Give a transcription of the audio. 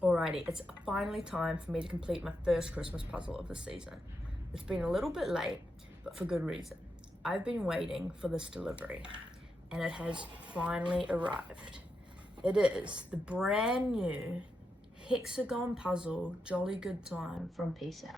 Alrighty, it's finally time for me to complete my first Christmas puzzle of the season. It's been a little bit late, but for good reason. I've been waiting for this delivery, and it has finally arrived. It is the brand new hexagon puzzle Jolly Good Time from Peace Out.